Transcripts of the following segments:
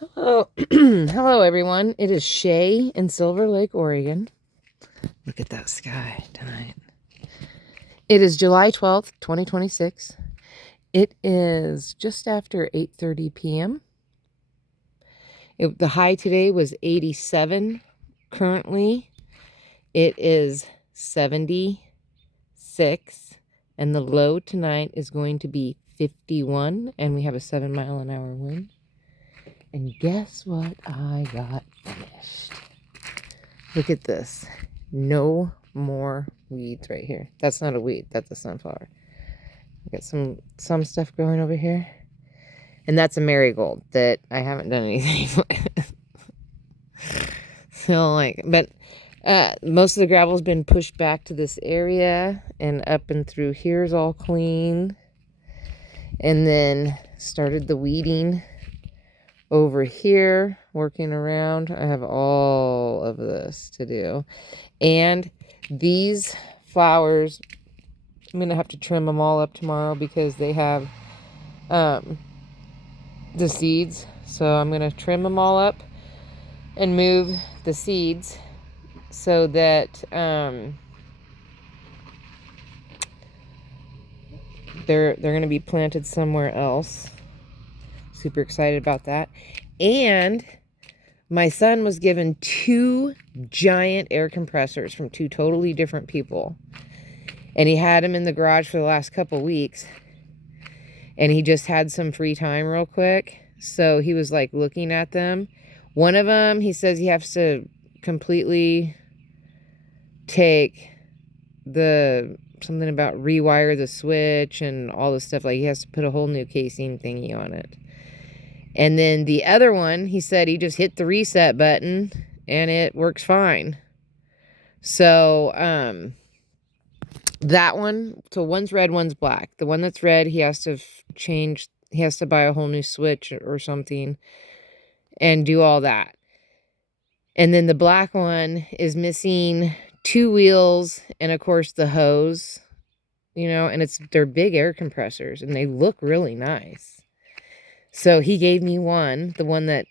Hello, hello everyone. It is Shay in Silver Lake, Oregon. Look at that sky tonight. It is July 12th, 2026. It is just after 8:30 p.m. The high today was 87. Currently, it is 76, and the low tonight is going to be 51, and we have a 7-mile-an-hour wind. And guess what I got finished? Look at this. No more weeds right here. That's not a weed. That's a sunflower. I got some stuff growing over here. And that's a marigold that I haven't done anything with. But most of the gravel's been pushed back to this area, and up and through here is all clean. And then started the weeding over here, working around. I have all of this to do. And these flowers, I'm going to have to trim them all up tomorrow because they have the seeds. So I'm going to trim them all up and move the seeds so that they're going to be planted somewhere else. Super excited about that. And my son was given 2 giant air compressors from 2 totally different people. And he had them in the garage for the last couple weeks. And he just had some free time real quick. So he was like looking at them. One of them, he says he has to completely take something about rewire the switch and all this stuff. Like he has to put a whole new casing thingy on it. And then the other one, he said he just hit the reset button and it works fine. So, that one, so one's red, one's black. The one that's red, he has to buy a whole new switch or something and do all that. And then the black one is missing 2 wheels and of course the hose, and they're big air compressors and they look really nice. So he gave me the one that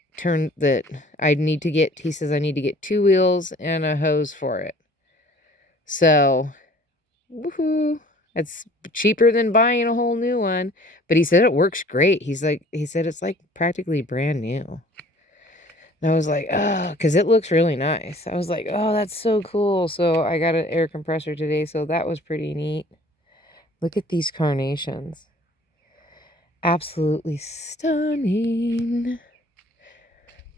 I need to get, he says I need to get 2 wheels and a hose for it. So, woohoo. It's cheaper than buying a whole new one, but he said it works great. He said it's like practically brand new. And I was like, oh, because it looks really nice. I was like, oh, that's so cool. So I got an air compressor today, so that was pretty neat. Look at these carnations. Absolutely stunning.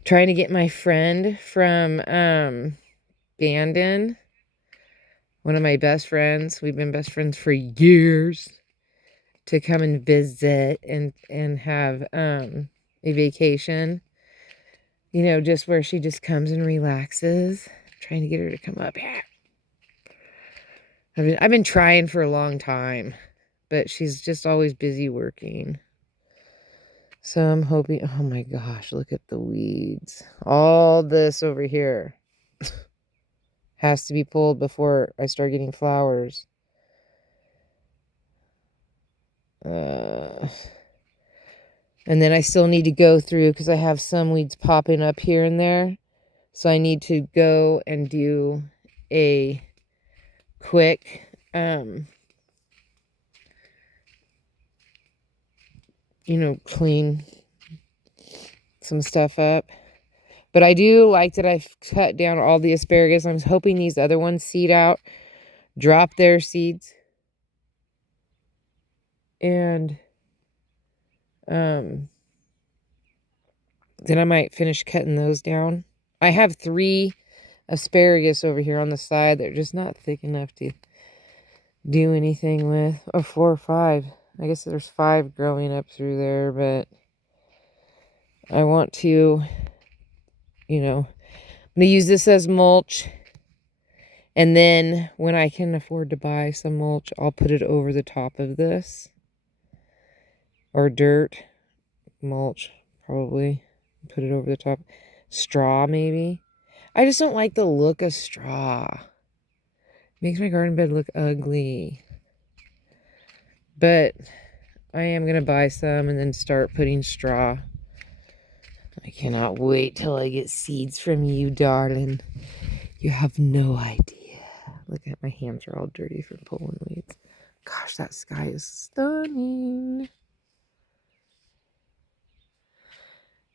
Trying to get my friend from Bandon, one of my best friends. We've been best friends for years, to come and visit and have a vacation. Just where she just comes and relaxes. Trying to get her to come up. Yeah. I've been trying for a long time, but she's just always busy working. So I'm hoping, oh my gosh, look at the weeds. All this over here has to be pulled before I start getting flowers. And then I still need to go through because I have some weeds popping up here and there. So I need to go and do a quick clean some stuff up. But I do like that I've cut down all the asparagus. I'm hoping these other ones seed out, drop their seeds. And then I might finish cutting those down. I have 3 asparagus over here on the side. They're just not thick enough to do anything with. Or 4 or 5. I guess there's 5 growing up through there, but I want to, I'm going to use this as mulch. And then when I can afford to buy some mulch, I'll put it over the top of this. Or dirt. Mulch, probably. Put it over the top. Straw, maybe. I just don't like the look of straw. Makes my garden bed look ugly. But I am going to buy some and then start putting straw I cannot wait till I get seeds from you, darling. You have no idea. Look at my hands are all dirty from pulling weeds. Gosh, that sky is stunning.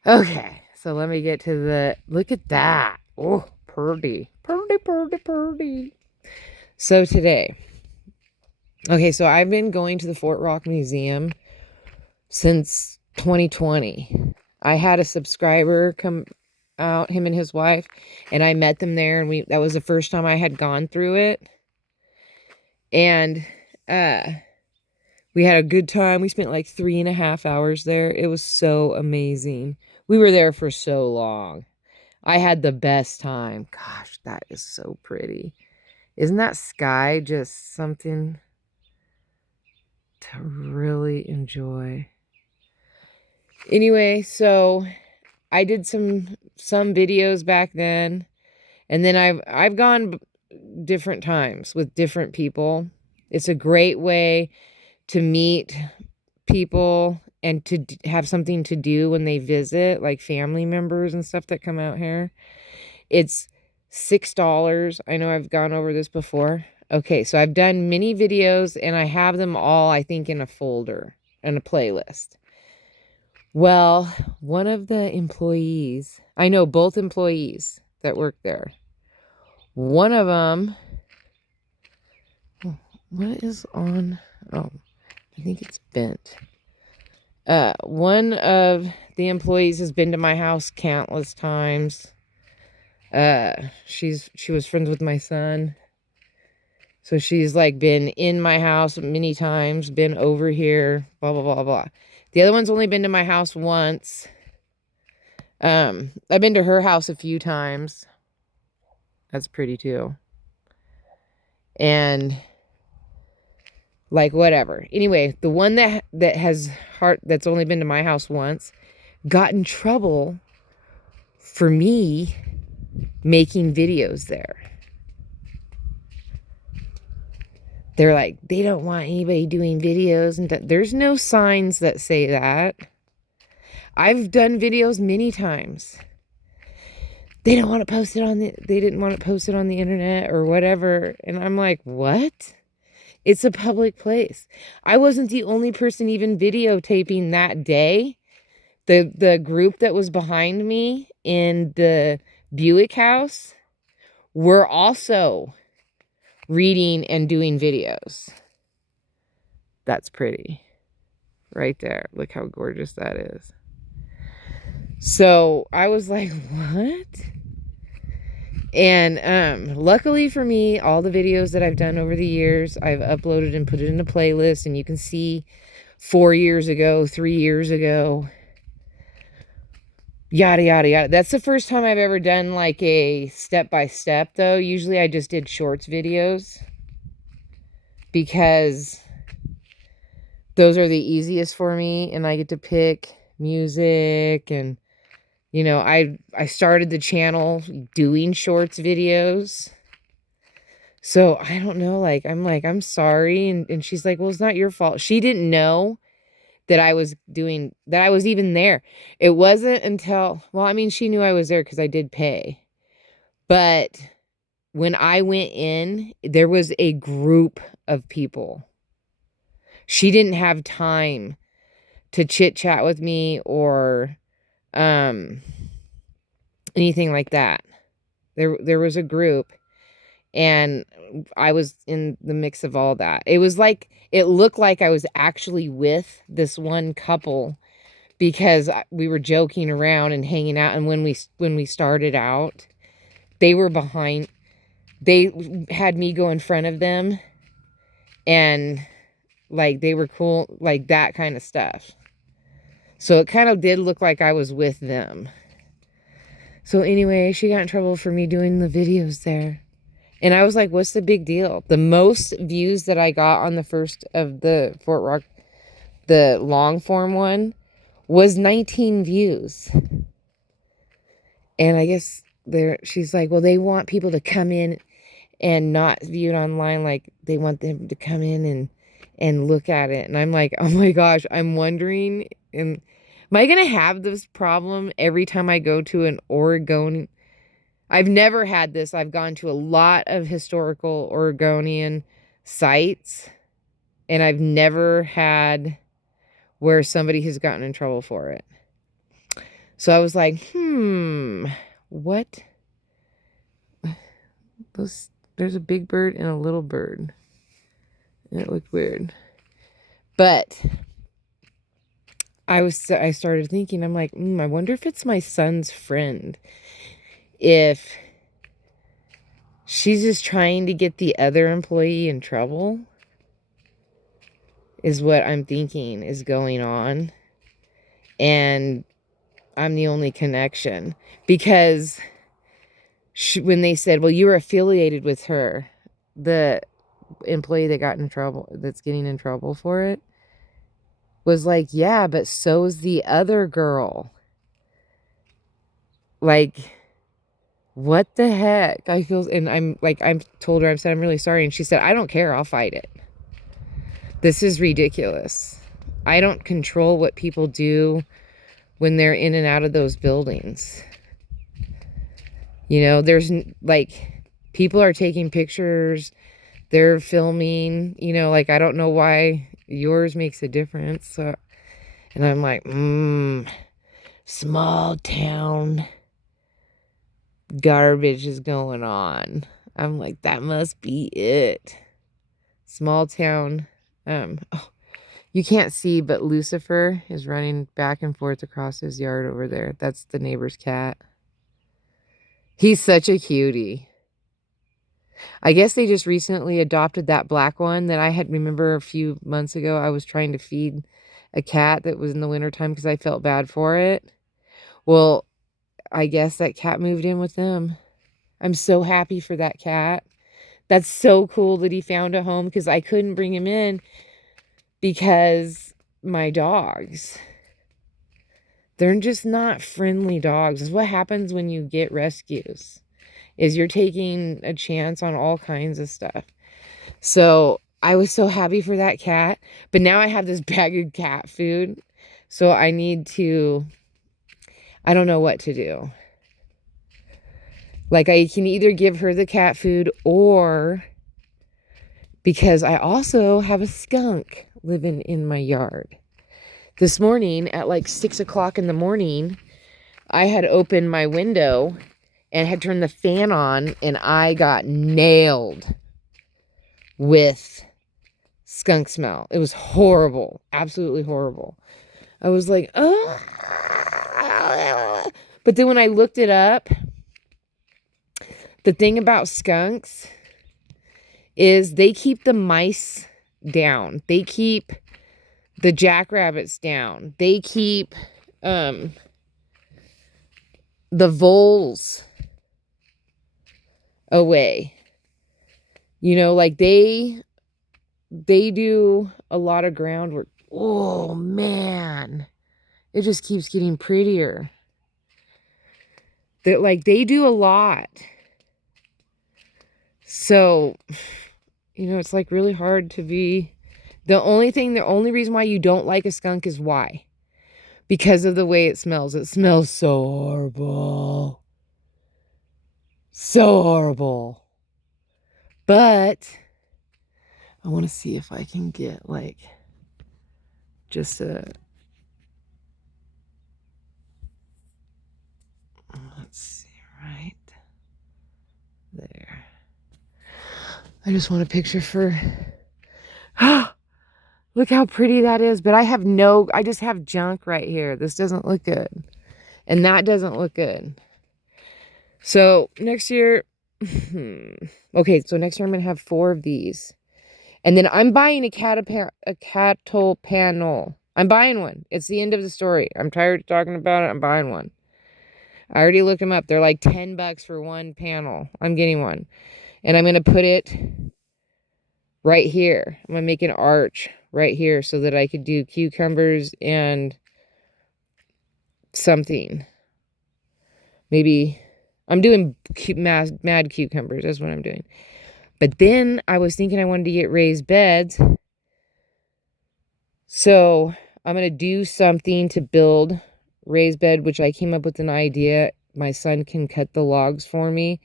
Okay, so let me get to the... Look at that. Oh, purdy. Purdy, purdy, purdy. So today... Okay, so I've been going to the Fort Rock Museum since 2020. I had a subscriber come out, him and his wife, and I met them there, and that was the first time I had gone through it. And we had a good time. We spent like 3.5 hours there. It was so amazing. We were there for so long. I had the best time. Gosh, that is so pretty. Isn't that sky just something to really enjoy? Anyway, so I did some videos back then, and then I've gone different times with different people. It's a great way to meet people and to have something to do when they visit, like family members and stuff that come out here. It's $6. I know I've gone over this before. Okay, so I've done many videos, and I have them all, I think, in a folder and a playlist. Well, one of the employees, I know both employees that work there. One of them, what is on? Oh, I think it's bent. One of the employees has been to my house countless times. She was friends with my son. So she's like been in my house many times, been over here, blah, blah, blah, blah. The other one's only been to my house once. I've been to her house a few times. That's pretty too. And like whatever. Anyway, the one that's only been to my house once got in trouble for me making videos there. They're like, they don't want anybody doing videos, and there's no signs that say that. I've done videos many times. They didn't want to post it on the internet or whatever. And I'm like, what? It's a public place. I wasn't the only person even videotaping that day. The group that was behind me in the Buick house were also reading and doing videos. That's pretty. Right there. Look how gorgeous that is. So I was like, what? And luckily for me, all the videos that I've done over the years, I've uploaded and put it in a playlist, and you can see 4 years ago, 3 years ago, yada, yada, yada. That's the first time I've ever done like a step-by-step, though. Usually I just did shorts videos because those are the easiest for me, and I get to pick music. And you know, I started the channel doing shorts videos. So I don't know, I'm sorry. And she's like, well, it's not your fault. She didn't know that I was even there. It wasn't until, well, I mean, she knew I was there because I did pay. But when I went in, there was a group of people. She didn't have time to chit chat with me or anything like that. There was a group, and I was in the mix of all that. It looked like I was actually with this one couple because we were joking around and hanging out. And when we started out, they were behind. They had me go in front of them, and like they were cool, like that kind of stuff. So it kind of did look like I was with them. So anyway, she got in trouble for me doing the videos there. And I was like, what's the big deal? The most views that I got on the first of the Fort Rock, the long form one, was 19 views. And I guess she's like, well, they want people to come in and not view it online. Like they want them to come in and look at it. And I'm like, oh my gosh, I'm wondering. And Am I going to have this problem every time I go to an Oregon? I've never had this. I've gone to a lot of historical Oregonian sites, and I've never had where somebody has gotten in trouble for it. So I was like, what? There's a big bird and a little bird. And it looked weird. But I started thinking, I'm like, I wonder if it's my son's friend. If she's just trying to get the other employee in trouble, is what I'm thinking is going on. And I'm the only connection. Because when they said, well, you were affiliated with her, the employee that got in trouble, that's getting in trouble for it, was like, yeah, but so's the other girl. Like, what the heck? I feel, and I'm told her, I'm really sorry. And she said, I don't care. I'll fight it. This is ridiculous. I don't control what people do when they're in and out of those buildings. You know, there's like, people are taking pictures, they're filming, you know, like, I don't know why yours makes a difference. So, and I'm like, small town garbage is going on. I'm like, that must be it. Small town. You can't see, but Lucifer is running back and forth across his yard over there. That's the neighbor's cat. He's such a cutie. I guess they just recently adopted that black one that I had, remember a few months ago, I was trying to feed a cat that was in the wintertime because I felt bad for it. Well, I guess that cat moved in with them. I'm so happy for that cat. That's so cool that he found a home, because I couldn't bring him in because my dogs, they're just not friendly dogs. That's what happens when you get rescues, is you're taking a chance on all kinds of stuff. So I was so happy for that cat, but now I have this bag of cat food. So I don't know what to do. Like, I can either give her the cat food, or, because I also have a skunk living in my yard. This morning at like 6 o'clock in the morning, I had opened my window and had turned the fan on, and I got nailed with skunk smell. It was horrible. Absolutely horrible. I was like, oh. But then when I looked it up, the thing about skunks is they keep the mice down. They keep the jackrabbits down. They keep the voles away. You know, like they do a lot of groundwork. Oh man, it just keeps getting prettier. They do a lot. So, you know, it's like really hard to be. The only reason why you don't like a skunk is why? Because of the way it smells. It smells so horrible. So horrible. But I want to see if I can get like just let's see, right there. I just want a picture for, look how pretty that is. But I just have junk right here. This doesn't look good. And that doesn't look good. So next year, okay, so next year I'm going to have 4 of these. And then I'm buying a cattle panel. I'm buying one. It's the end of the story. I'm tired of talking about it. I'm buying one. I already looked them up. They're like $10 for one panel. I'm getting one. And I'm going to put it right here. I'm going to make an arch right here so that I could do cucumbers and something. Maybe I'm doing mad cucumbers. That's what I'm doing. But then I was thinking I wanted to get raised beds. So I'm going to do something to build raised bed, which I came up with an idea. My son can cut the logs for me,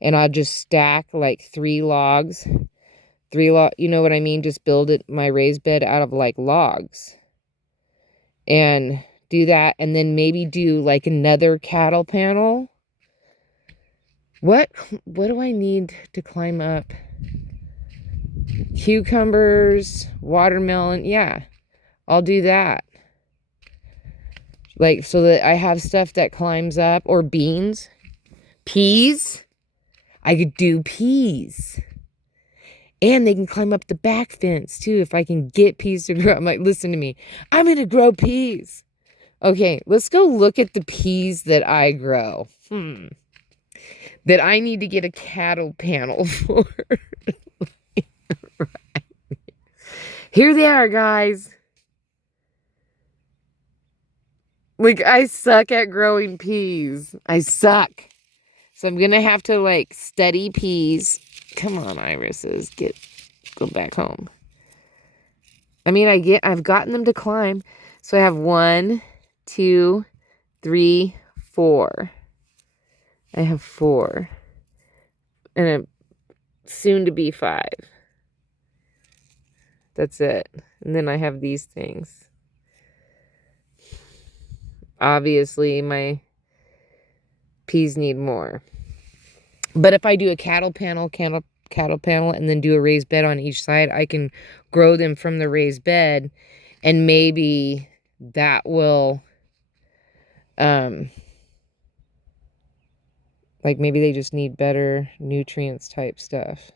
and I'll just stack like 3 logs. You know what I mean? Just build my raised bed out of like logs. And do that, and then maybe do like another cattle panel. What do I need to climb up? Cucumbers, watermelon. Yeah, I'll do that. Like, so that I have stuff that climbs up. Or beans. Peas. I could do peas. And they can climb up the back fence, too, if I can get peas to grow. I'm like, listen to me. I'm going to grow peas. Okay, let's go look at the peas that I grow. That I need to get a cattle panel for. Right. Here they are, guys. Like, I suck at growing peas. I suck. So I'm going to have to, like, study peas. Come on, irises. Go back home. I mean, I've gotten them to climb. So I have 1, 2, 3, 4. I have 4. And soon to be 5. That's it. And then I have these things. Obviously, my peas need more. But if I do a cattle panel, and then do a raised bed on each side, I can grow them from the raised bed, and maybe that will, like, maybe they just need better nutrients type stuff.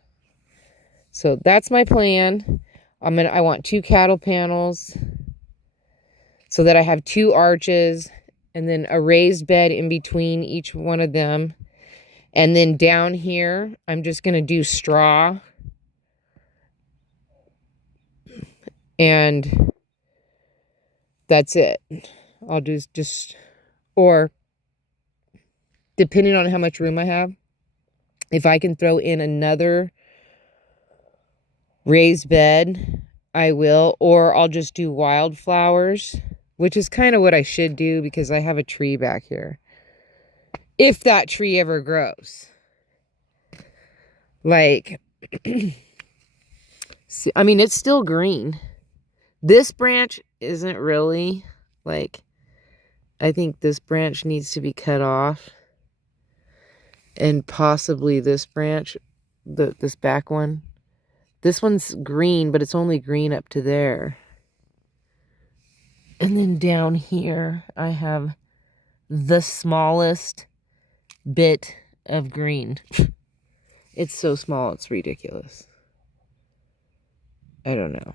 So that's my plan. I want 2 cattle panels so that I have 2 arches, and then a raised bed in between each one of them. And then down here, I'm just going to do straw. And that's it. I'll just, or depending on how much room I have, if I can throw in another raised bed, I will. Or I'll just do wildflowers, which is kind of what I should do because I have a tree back here. If that tree ever grows. Like, see, I mean, it's still green. This branch isn't really, like, I think this branch needs to be cut off. And possibly this branch, this back one. This one's green, but it's only green up to there. And then down here, I have the smallest bit of green. It's so small, it's ridiculous. I don't know.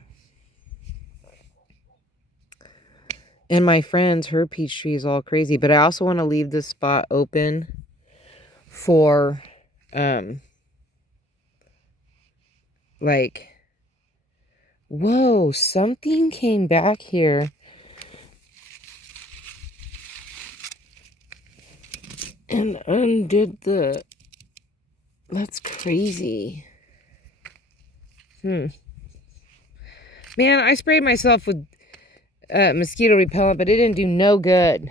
And my friend's, her peach tree is all crazy. But I also want to leave this spot open for, like, whoa, something came back here. And undid the, that's crazy. Man, I sprayed myself with mosquito repellent, but it didn't do no good.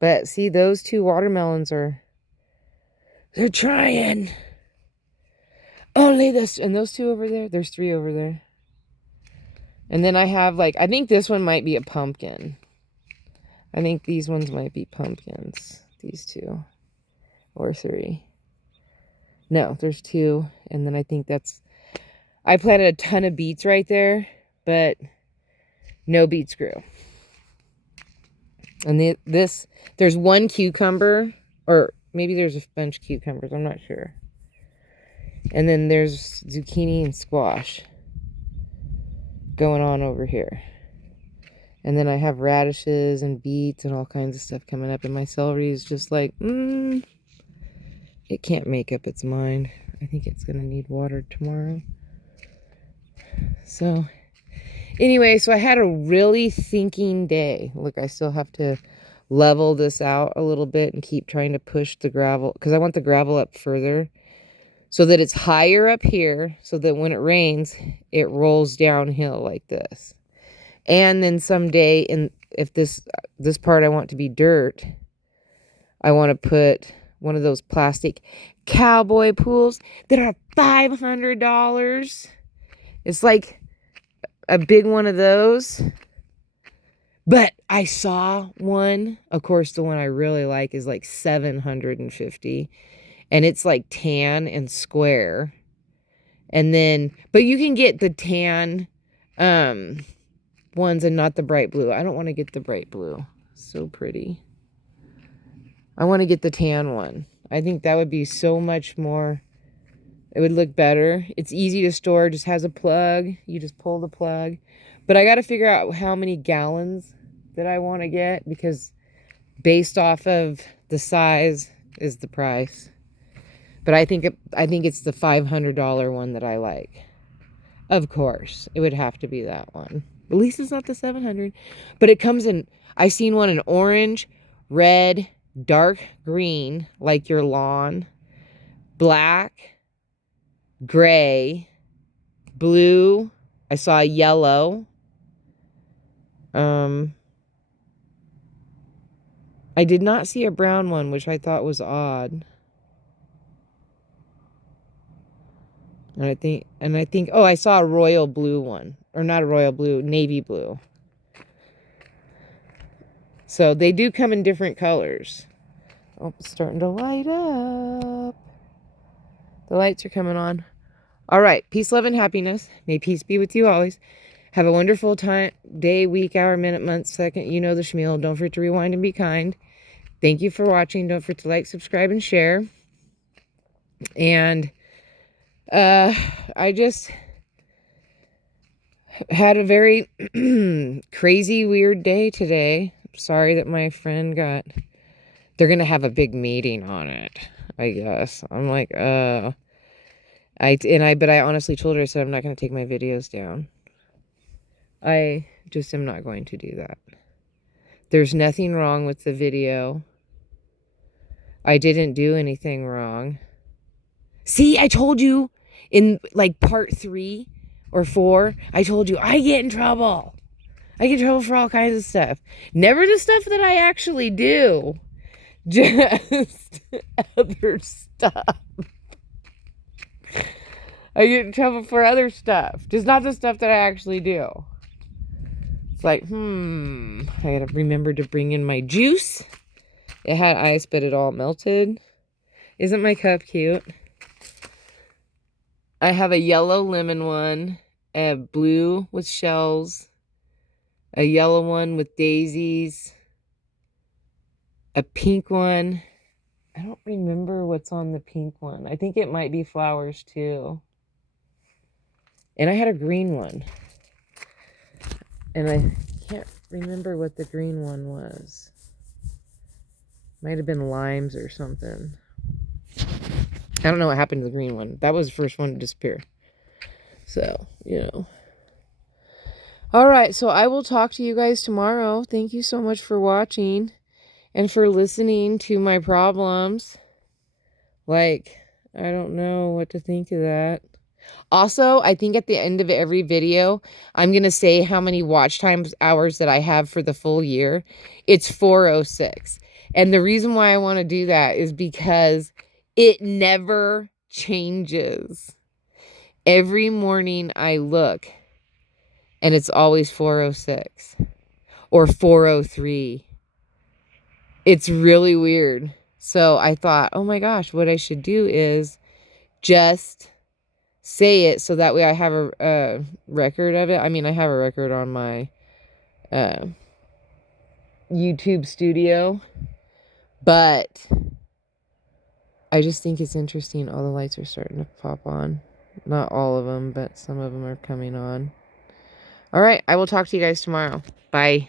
But see, those 2 watermelons they're trying. Only this, and those 2 over there, there's 3 over there. And then I have, like, I think this one might be a pumpkin. I think these ones might be pumpkins. These 2 or 3. No, there's 2. And then I think I planted a ton of beets right there, but no beets grew. And there's 1 cucumber, or maybe there's a bunch of cucumbers, I'm not sure. And then there's zucchini and squash going on over here. And then I have radishes and beets and all kinds of stuff coming up. And my celery is just like, it can't make up its mind. I think it's going to need water tomorrow. So, anyway, so I had a really thinking day. Look, I still have to level this out a little bit and keep trying to push the gravel. Because I want the gravel up further. So that it's higher up here. So that when it rains, it rolls downhill like this. And then someday, if this part I want to be dirt, I want to put one of those plastic cowboy pools that are $500. It's like a big one of those. But I saw one, of course, the one I really like is like $750, and it's like tan and square. And then, but you can get the tan ones and not the bright blue. I don't want to get the bright blue. So pretty. I want to get the tan one. I think that would be so much more, it would look better. It's easy to store, just has a plug. You just pull the plug. But I got to figure out how many gallons that I want to get, because based off of the size is the price. But I think it's the $500 one that I like. Of course, it would have to be that one. At least it's not the 700. But it comes in, I seen one in orange, red, dark green, like your lawn, black, gray, blue. I saw yellow. I did not see a brown one, which I thought was odd. And I think, oh, I saw a royal blue one. Or not a royal blue, navy blue. So they do come in different colors. Oh, it's starting to light up. The lights are coming on. All right. Peace, love, and happiness. May peace be with you always. Have a wonderful time, day, week, hour, minute, month, second. You know the schmeal. Don't forget to rewind and be kind. Thank you for watching. Don't forget to like, subscribe, and share. And I just had a very crazy, weird day today. Sorry that my friend they're going to have a big meeting on it, I guess. I'm like, but I honestly told her, I said, I'm not going to take my videos down. I just am not going to do that. There's nothing wrong with the video. I didn't do anything wrong. See, I told you in like part 3 or 4, I told you I get in trouble. I get in trouble for all kinds of stuff. Never the stuff that I actually do. Just other stuff. I get in trouble for other stuff. Just not the stuff that I actually do. It's like, I gotta remember to bring in my juice. It had ice, but it all melted. Isn't my cup cute? I have a yellow lemon one, a blue with shells, a yellow one with daisies, a pink one. I don't remember what's on the pink one. I think it might be flowers too. And I had a green one. And I can't remember what the green one was. Might have been limes or something. I don't know what happened to the green one. That was the first one to disappear. So, All right, so I will talk to you guys tomorrow. Thank you so much for watching and for listening to my problems. Like, I don't know what to think of that. Also, I think at the end of every video, I'm going to say how many watch times hours that I have for the full year. It's 406. And the reason why I want to do that is because it never changes. Every morning I look and it's always 406 or 403. It's really weird. So I thought, oh my gosh, what I should do is just say it so that way I have a record of it. I mean, I have a record on my YouTube studio, but I just think it's interesting. All the lights are starting to pop on. Not all of them, but some of them are coming on. All right, I will talk to you guys tomorrow. Bye.